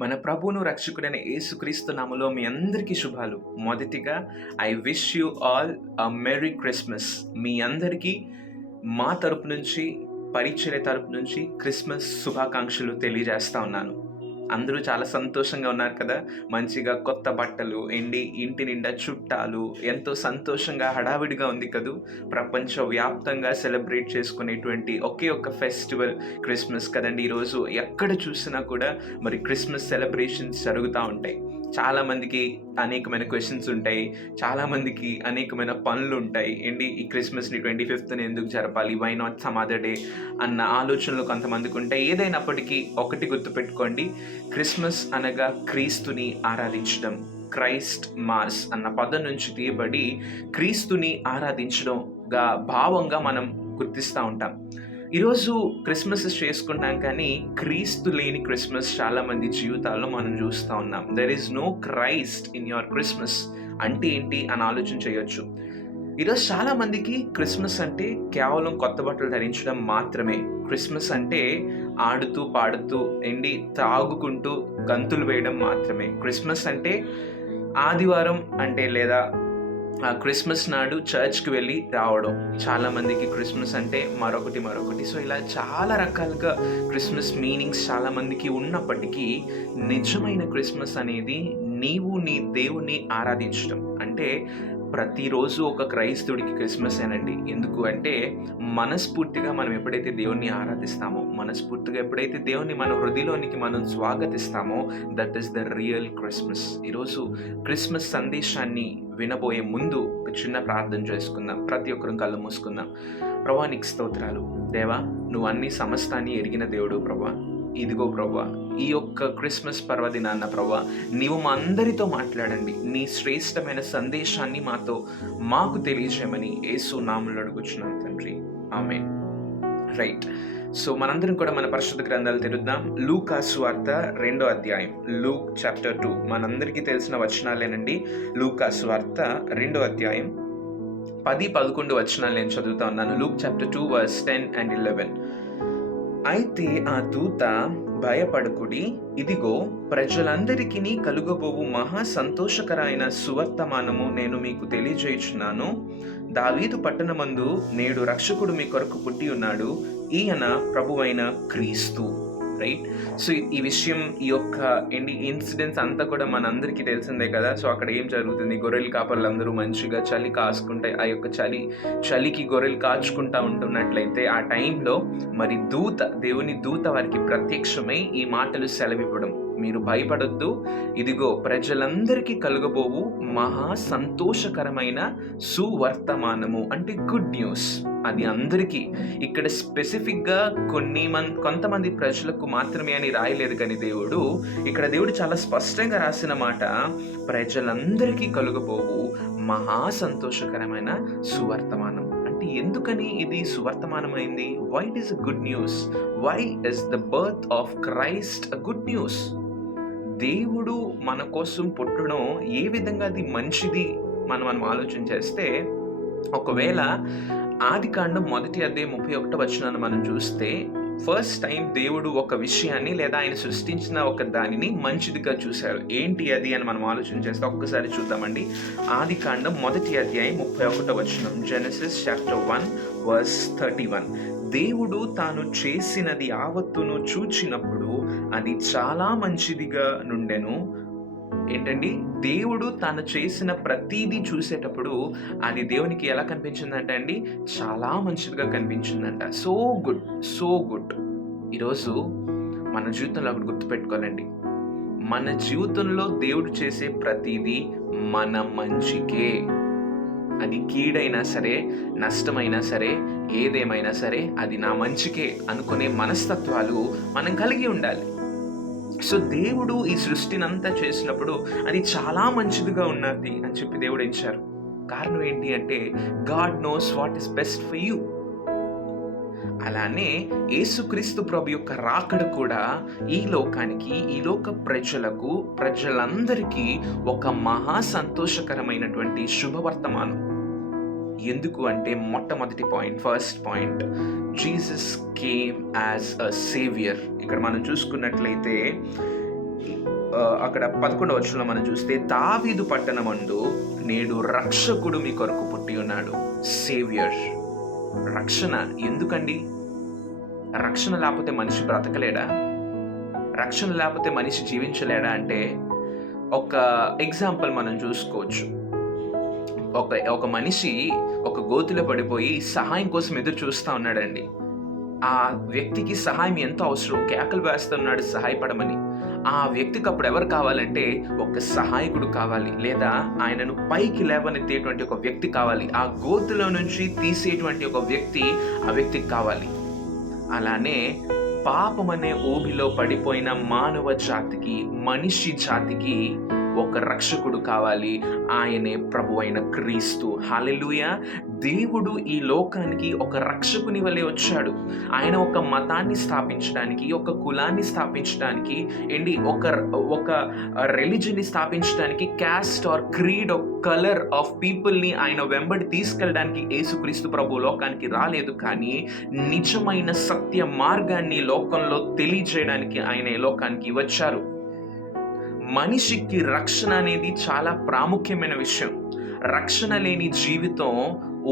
మన ప్రభువును రక్షకుడైన యేసుక్రీస్తు నామములో మీ అందరికీ శుభాలు. మొదటిగా I wish you all merry Christmas. మీ అందరికీ మా తరపు నుంచి, పరిచర్య తరపు నుంచి క్రిస్మస్ శుభాకాంక్షలు తెలియజేస్తా ఉన్నాను. అందరూ చాలా సంతోషంగా ఉన్నారు కదా! మంచిగా కొత్త బట్టలు, ఇంటి నిండా చుట్టాలు, ఎంతో సంతోషంగా హడావిడిగా ఉంది కదూ! ప్రపంచవ్యాప్తంగా సెలబ్రేట్ చేసుకునేటువంటి ఒకే ఒక్క ఫెస్టివల్ క్రిస్మస్ కదండీ! ఈరోజు ఎక్కడ చూసినా కూడా మరి క్రిస్మస్ సెలబ్రేషన్స్ జరుగుతా ఉంటాయి. చాలామందికి అనేకమైన క్వెషన్స్ ఉంటాయి. చాలామందికి అనేకమైన పనులుంటాయి. ఈ క్రిస్మస్‌ని 25న ఎందుకు జరపాలి? Why not some other day అన్న ఆలోచనలు కొంతమందికి ఉంటాయి. ఏదైనప్పటికీ ఒకటి గుర్తుపెట్టుకోండి. క్రిస్మస్ అనగా క్రీస్తుని ఆరాధించడం. క్రైస్ట్ మాస్ అన్న పదం నుంచి తీయబడి క్రీస్తుని ఆరాధించడంగా భావంగా మనం గుర్తిస్తూ ఉంటాం. ఈరోజు క్రిస్మస్ చేసుకుంటాం, కానీ క్రీస్తు లేని క్రిస్మస్ చాలామంది జీవితాల్లో మనం చూస్తూ ఉన్నాం. There is no Christ in your Christmas అంటే ఏంటి అని ఆలోచన చేయొచ్చు. ఈరోజు చాలామందికి క్రిస్మస్ అంటే కేవలం కొత్త బట్టలు ధరించడం మాత్రమే. క్రిస్మస్ అంటే ఆడుతూ పాడుతూ తాగుకుంటూ గంతులు వేయడం మాత్రమే. క్రిస్మస్ అంటే ఆదివారం అంటే లేదా క్రిస్మస్ నాడు చర్చ్కి వెళ్ళి రావడం. చాలామందికి క్రిస్మస్ అంటే మరొకటి. సో ఇలా చాలా రకాలుగా క్రిస్మస్ మీనింగ్స్ చాలామందికి ఉన్నప్పటికీ నిజమైన క్రిస్మస్ అనేది నీవు నీ దేవుణ్ణి ఆరాధించడం. అంటే ప్రతిరోజు ఒక క్రైస్తవుడికి క్రిస్మసేనండి. ఎందుకు అంటే మనస్ఫూర్తిగా మనం ఎప్పుడైతే దేవుణ్ణి ఆరాధిస్తామో, మనస్ఫూర్తిగా ఎప్పుడైతే దేవుణ్ణి మన హృదయంలోనికి మనం స్వాగతిస్తామో, that is the real Christmas. ఈరోజు క్రిస్మస్ సందేశాన్ని వినబోయే ముందు ఒక చిన్న ప్రార్థన చేసుకుందాం. ప్రతి ఒక్కరం కళ్ళు మూసుకుందాం. ప్రభువా, నీకు స్తోత్రాలు. దేవా, నువ్వు అన్ని సమస్తాన్ని ఎరిగిన దేవుడు ప్రభువా. ఇదిగో ప్రభువా, ఈ యొక్క క్రిస్మస్ పర్వదినాన్న ప్రభువా, నీవు మా అందరితో మాట్లాడండి. నీ శ్రేష్టమైన సందేశాన్ని మాకు తెలియజేయమని యేసు నామములో అడుగుచున్నాను తండ్రి, ఆమేన్. రైట్. సో మనందరం కూడా మన పరిశుద్ధ గ్రంథాలు తెరుద్దాం. లూకా సువార్త 2వ అధ్యాయం, లూక్ చాప్టర్ 2. మనందరికీ తెలిసిన వచనాలేనండి. లూకా సువార్త 2వ అధ్యాయం 10-11 వచనాలు నేను చదువుతా ఉన్నాను. Luke chapter 2 verse 10 and 11. అయితే ఆ దూత, భయపడకుడి, ఇదిగో ప్రజలందరికీ కలుగబోవు మహా సంతోషకరమైన సువర్తమానము నేను మీకు తెలియజేయుచున్నాను. దావీదు పట్టణమందు నేడు రక్షకుడు మీ కొరకు పుట్టి ఉన్నాడు. ఈయన ప్రభువైన క్రీస్తు. రైట్. సో ఈ విషయం, ఈ యొక్క ఇన్సిడెంట్స్ అంతా కూడా మనందరికీ తెలిసిందే కదా. సో అక్కడ ఏం జరుగుతుంది? గొర్రెలు కాపర్లు అందరూ మంచిగా చలి కాసుకుంటే, ఆ యొక్క చలికి గొర్రెలు కాచుకుంటా ఉంటున్నట్లయితే ఆ టైంలో మరి దేవుని దూత వారికి ప్రత్యక్షమై ఈ మాటలు సెలవివ్వడం, మీరు భయపడొద్దు, ఇదిగో ప్రజలందరికీ కలుగబోవు మహా సంతోషకరమైన సువర్తమానము అంటే గుడ్ న్యూస్. అది అందరికీ, ఇక్కడ స్పెసిఫిక్గా కొంతమంది ప్రజలకు మాత్రమే అని రాయలేదు. కానీ దేవుడు చాలా స్పష్టంగా రాసిన మాట, ప్రజలందరికీ కలుగబోవు మహా సంతోషకరమైన సువర్తమానం. అంటే ఎందుకని ఇది సువర్తమానమైంది? Why it is a good news? Why is the birth of Christ a good news? దేవుడు మన కోసం పుట్టడం ఏ విధంగా అది మంచిది మనం ఆలోచన చేస్తే, ఒకవేళ ఆదికాండం 1వ అధ్యాయం 31వ వచనాన్ని మనం చూస్తే, ఫస్ట్ టైం దేవుడు ఒక విషయాన్ని లేదా ఆయన సృష్టించిన ఒక దానిని మంచిదిగా చూశారు. ఏంటి అది అని మనం ఆలోచన చేస్తే ఒక్కసారి చూద్దామండి. ఆదికాండం 1వ అధ్యాయం 31వ వచనం, జెనసిస్ చాప్టర్ 1 వర్స్ 31. దేవుడు తాను చేసినది యావత్తును చూచినప్పుడు అది చాలా మంచిదిగా నుండెను. దేవుడు తాను చేసిన ప్రతీదీ చూసేటప్పుడు అది దేవునికి ఎలా కనిపించిందంట అండి? చాలా మంచిదిగా కనిపించిందంట. So good. ఈరోజు మన జీవితంలో ఒకటి గుర్తుపెట్టుకోవాలండి. మన జీవితంలో దేవుడు చేసే ప్రతీదీ మన మంచికే. అది కీడైనా సరే, నష్టమైనా సరే, ఏదేమైనా సరే అది నా మంచికే అనుకునే మనస్తత్వాలు మనం కలిగి ఉండాలి. సో దేవుడు ఈ సృష్టినంతా చేసినప్పుడు అది చాలా మంచిదిగా ఉన్నది అని చెప్పి దేవుడు ఎంచారు. కారణం ఏంటి అంటే, God knows what is best for you. అలానే యేసుక్రీస్తు ప్రభు యొక్క రాకడ కూడా ఈ లోకానికి, ఈ లోక ప్రజలందరికీ ఒక మహా సంతోషకరమైనటువంటి శుభవర్తమానం. ఎందుకు అంటే, first point, Jesus came as a saviour. ఇక్కడ మనం చూసుకున్నట్లయితే అక్కడ 11వ వచనంలో మనం చూస్తే, దావీదు పట్టణమందు నేడు రక్షకుడు మీ కొరకు పుట్టి ఉన్నాడు. సేవియర్. రక్షణ ఎందుకండి? రక్షణ లేకపోతే మనిషి బ్రతకలేడా? రక్షణ లేకపోతే మనిషి జీవించలేడా అంటే ఒక ఎగ్జాంపుల్ మనం చూసుకోవచ్చు. ఒక మనిషి ఒక గోతిలో పడిపోయి సహాయం కోసం ఎదురు చూస్తూ ఉన్నాడండి. ఆ వ్యక్తికి సహాయం ఎంతో అవసరం, కేకలు వేస్తున్నాడు సహాయపడమని. ఆ వ్యక్తికి అప్పుడు ఎవరు కావాలంటే ఒక సహాయకుడు కావాలి, లేదా ఆయనను పైకి లేవనెత్తేటువంటి ఒక వ్యక్తి కావాలి. ఆ గోతిలో నుంచి తీసేటువంటి ఒక వ్యక్తి ఆ వ్యక్తికి కావాలి. అలానే పాపమనే ఊబిలో పడిపోయిన మానవ జాతికి, మనిషి జాతికి ఒక రక్షకుడు కావాలి. ఆయనే ప్రభువైన క్రీస్తు. హల్లెలూయా. దేవుడు ఈ లోకానికి ఒక రక్షకుని వలె వచ్చాడు. ఆయన ఒక మతాన్ని స్థాపించడానికి, ఒక కులాన్ని స్థాపించడానికి, ఒక రిలీజన్ని స్థాపించడానికి, caste or creed of colour of పీపుల్ని ఆయన వెంబడి తీసుకెళ్ళడానికి యేసుక్రీస్తు ప్రభు లోకానికి రాలేదు. కానీ నిజమైన సత్య మార్గాన్ని లోకంలో తెలియజేయడానికి ఆయన ఈ లోకానికి వచ్చారు. మనిషికి రక్షణ అనేది చాలా ప్రాముఖ్యమైన విషయం. రక్షణ లేని జీవితం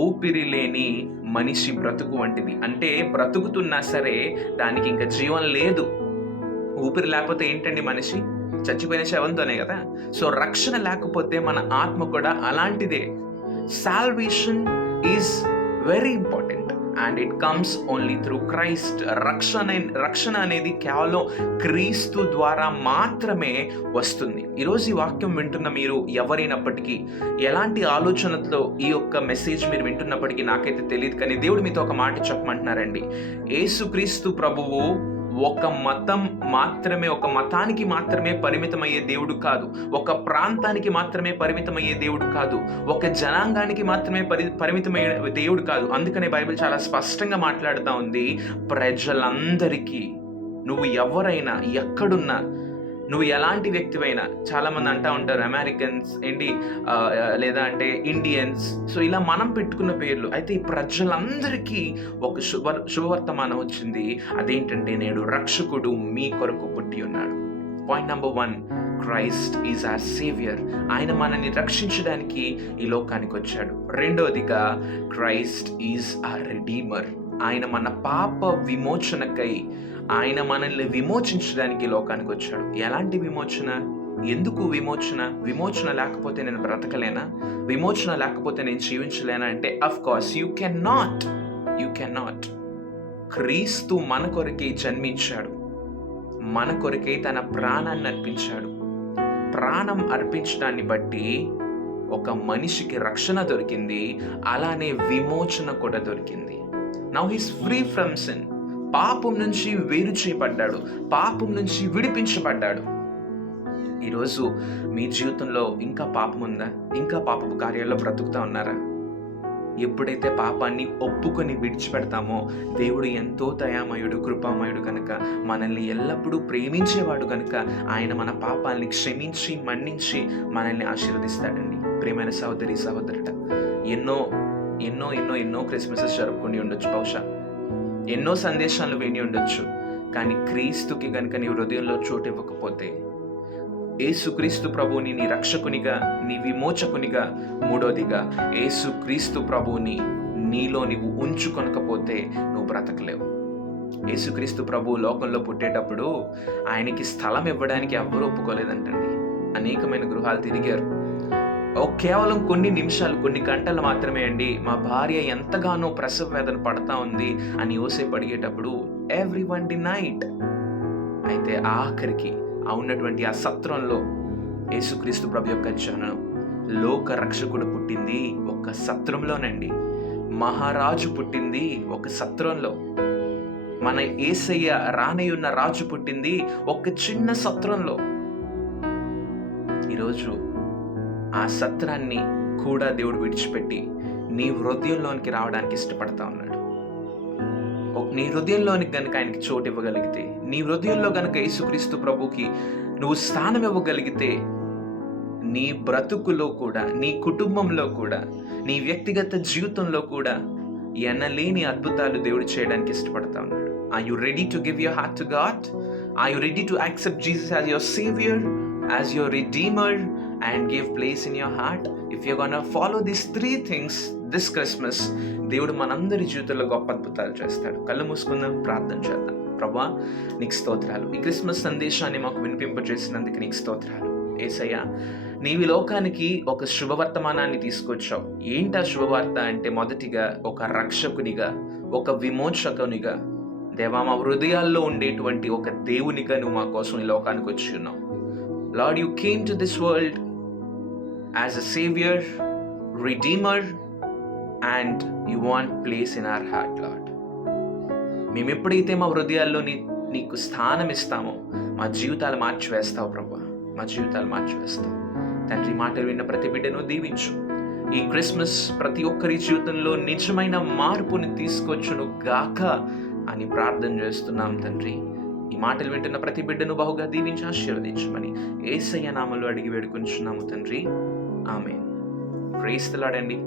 ఊపిరి లేని మనిషి బ్రతుకు వంటిది. అంటే బ్రతుకుతున్నా సరే దానికి ఇంకా జీవం లేదు. ఊపిరి లేకపోతే ఏంటండి మనిషి? చచ్చిపోయిన శవంతోనే కదా. సో రక్షణ లేకపోతే మన ఆత్మ కూడా అలాంటిదే. Salvation is very important and it comes only through Christ. రక్షణ అనేది కేవలం క్రీస్తు ద్వారా మాత్రమే వస్తుంది. ఈరోజు ఈ వాక్యం వింటున్న మీరు ఎవరైనప్పటికీ, ఎలాంటి ఆలోచనతో ఈ యొక్క మెసేజ్ మీరు వింటున్నప్పటికీ నాకైతే తెలియదు, కానీ దేవుడు మీతో ఒక మాట చెప్పమంటున్నారండి. యేసుక్రీస్తు ప్రభువు ఒక మతం మాత్రమే, ఒక మతానికి మాత్రమే పరిమితమయ్యే దేవుడు కాదు. ఒక ప్రాంతానికి మాత్రమే పరిమితమయ్యే దేవుడు కాదు. ఒక జనాంగానికి మాత్రమే పరిమితమయ్యే దేవుడు కాదు. అందుకనే బైబిల్ చాలా స్పష్టంగా మాట్లాడుతూ ఉంది, ప్రజలందరికీ. నువ్వు ఎవరైనా, ఎక్కడున్నా, నువ్వు ఎలాంటి వ్యక్తివైనా. చాలామంది అంటూ ఉంటారు అమెరికన్స్ ఏంటి, లేదా అంటే ఇండియన్స్. సో ఇలా మనం పెట్టుకున్న పేర్లు. అయితే ఈ ప్రజలందరికీ ఒక శుభవర్తమానం వచ్చింది. అదేంటంటే నేడు రక్షకుడు మీ కొరకు పుట్టి ఉన్నాడు. Point number 1, Christ is our saviour. ఆయన మనల్ని రక్షించడానికి ఈ లోకానికి వచ్చాడు. రెండవదిగా క్రైస్ట్ ఈజ్ అవర్ రెడీమర్. ఆయన మన పాప విమోచనకై, ఆయన మనల్ని విమోచించడానికి లోకానికి వచ్చాడు. ఎలాంటి విమోచన? ఎందుకు విమోచన? విమోచన లేకపోతే నేను బ్రతకలేనా? విమోచన లేకపోతే నేను జీవించలేనా అంటే of course you can not. క్రీస్తు మన కొరకే జన్మించాడు, మన కొరకే తన ప్రాణాన్ని అర్పించాడు. ప్రాణం అర్పించడాన్ని బట్టి ఒక మనిషికి రక్షణ దొరికింది, అలానే విమోచన కూడా దొరికింది. Now he's free from sin. పాపం నుంచి వేరు చేయబడ్డాడు, పాపం నుంచి విడిపించబడ్డాడు. ఈరోజు మీ జీవితంలో ఇంకా పాపం ఉందా? ఇంకా పాపపు కార్యాల్లో బ్రతుకుతా ఉన్నారా? ఎప్పుడైతే పాపాన్ని ఒప్పుకొని విడిచిపెడతామో, దేవుడు ఎంతో దయామయుడు, కృపామయుడు కనుక, మనల్ని ఎల్లప్పుడూ ప్రేమించేవాడు కనుక ఆయన మన పాపాలని క్షమించి మన్నించి మనల్ని ఆశీర్వదిస్తాడండి. ప్రియమైన సహోదరి సహోదరుడ, ఎన్నో ఎన్నో ఎన్నో ఎన్నో క్రిస్మసెస్ జరుపుకుని ఉండొచ్చు, బహుశా ఎన్నో సందేశాలు విని ఉండొచ్చు. కానీ క్రీస్తుకి కనుక నీ హృదయంలో చోటు ఇవ్వకపోతే, యేసుక్రీస్తు ప్రభువుని నీ రక్షకునిగా, నీ విమోచకునిగా, మూడోదిగా యేసుక్రీస్తు ప్రభువుని నీలో నువ్వు ఉంచుకొనకపోతే నువ్వు బ్రతకలేవు. యేసుక్రీస్తు ప్రభువు లోకంలో పుట్టేటప్పుడు ఆయనకి స్థలం ఇవ్వడానికి ఎవ్వరూ ఒప్పుకోలేదంటండి. అనేకమైన గృహాలు తిరిగారు. కేవలం కొన్ని నిమిషాలు, కొన్ని గంటలు మాత్రమే అండి, మా భార్య ఎంతగానో ప్రసవ వేదన పడతా ఉంది అని యోసేపు అడిగేటప్పుడు ఎవ్రీవన్ డినైడ్. అయితే ఆఖరికి ఉన్నటువంటి ఆ సత్రంలో యేసుక్రీస్తు ప్రభు యొక్క జననం, లోక రక్షకుడు పుట్టింది ఒక సత్రంలోనండి. మహారాజు పుట్టింది ఒక సత్రంలో. మన యేసయ్య రానయ్యున్న రాజు పుట్టింది ఒక చిన్న సత్రంలో. ఈరోజు ఆ సత్రాన్ని కూడా దేవుడు విడిచిపెట్టి నీ హృదయంలోనికి రావడానికి ఇష్టపడతా ఉన్నాడు. నీ హృదయంలోనికి గనుక ఆయనకి చోటు ఇవ్వగలిగితే, నీ హృదయంలో గనుక యేసుక్రీస్తు ప్రభుకి నువ్వు స్థానం ఇవ్వగలిగితే, నీ బ్రతుకులో కూడా, నీ కుటుంబంలో కూడా, నీ వ్యక్తిగత జీవితంలో కూడా ఎనలేని అద్భుతాలు దేవుడు చేయడానికి ఇష్టపడతా ఉన్నాడు. Are you ready to give your heart to God? Are you ready to accept Jesus as your Savior? as your Redeemer and give place in your heart. If you're gonna follow these 3 things this Christmas, దేవుడు మనందరి జీవితంలో గొప్ప అద్భుతాలు చేస్తాడు. కళ్ళు మూసుకుందాం, ప్రార్థన చేద్దాం. ప్రభువా, నీకు స్తోత్రాలు. ఈ క్రిస్మస్ సందేశాన్ని మాకు వినిపింపజేసినందుకు నీకు స్తోత్రాలు. యేసయ్యా, నీవి లోకానికి ఒక శుభవర్తమానాన్ని తీసుకొచ్చావు. ఏంటా శుభవార్త అంటే, మొదటిగా ఒక రక్షకునిగా, ఒక విమోచకునిగా, దేవా, మా హృదయాల్లో ఉండేటువంటి ఒక దేవునిగా నువ్వు మా కోసం ఈ లోకానికి వచ్చి ఉన్నావు. Lord, you came to this world as a saviour, redeemer, and you want place in our heart. Lord, మేము ఎప్పుడైతే మా హృదయాల్లో నీకు స్థానం ఇస్తామో మా జీవితాలు మార్చివేస్తావు ప్రభా, మా జీవితాలు మార్చివేస్తావు. తండ్రి, మాటలు విన్న ప్రతి బిడ్డను దీవించు. ఈ క్రిస్మస్ ప్రతి ఒక్కరి జీవితంలో నిజమైన మార్పుని తీసుకొచ్చును గాక అని ప్రార్థన చేస్తున్నాం తండ్రి. ఈ మాటలు వింటున్న ప్రతి బిడ్డను బహుగా దీవించి ఆశీర్వదించమని యేసయ్య నామములో అడిగి వేడుకొంచున్నాము తండ్రి. ఆమేన్. ప్రైజ్ ది లార్డ్ అండి.